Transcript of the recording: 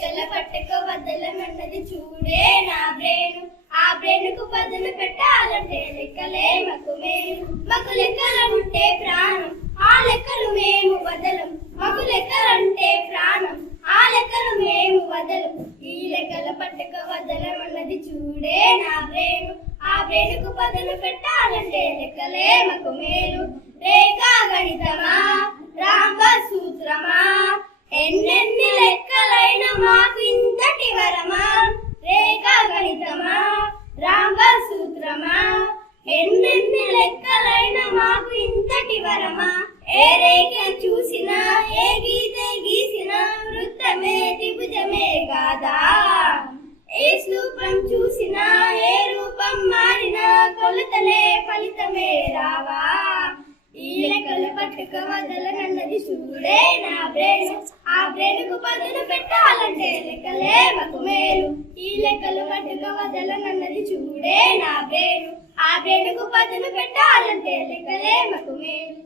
లెక్కల పట్టక వదలమన్నది చూడే నా బ్రెయిన్. ఆ బ్రెయిన్ కు పదును పెట్టాలంటే లెక్కలే మకు మేలు. మకు లెక్కలంటే ప్రాణం, ఆ లెక్కలు మేము వదలం. మకు లెక్కలంటే ప్రాణం, ఆ లెక్కలు మేము వదలం. ఈ లెక్కల పట్టక వదలమన్నది చూడే నా బ్రెయిన్. ఆ బ్రెయిన్ కు పదును పెట్టాలంటే లెక్కలే మకు మేలు. రేఖా గణితమా, రాంబ సూత్రమా, ఎన్నెన్ని లెక్కలైన మాకు ఇంతటి వరమా. రేఖా గణితమా, రాంబ సూత్రమా, ఎన్నెన్ని లెక్కలైన మాకు ఇంతటి వరమా. ఏ రేఖ చూసినా, ఏ గీతే గీసినా, వృత్తమే త్రిభుజమే కాదా. ఏ స్థూపం చూసినా, ఏ రూపం మారినా, కొలతలే ఫలితమే రావా. ఈ లెక్కలు పట్టుక వదలనన్నది చూడే నా బ్రెయిన్. ఆ బ్రెయిన్ కు పదును పెట్టాలంటే లెక్కలే మకు మేలు. ఈ లెక్కలు పట్టుక వదలనన్నది చూడే నా బ్రెయిన్. ఆ బ్రెయిన్ కు పదును పెట్టాలంటే లెక్కలే మకు మేలు.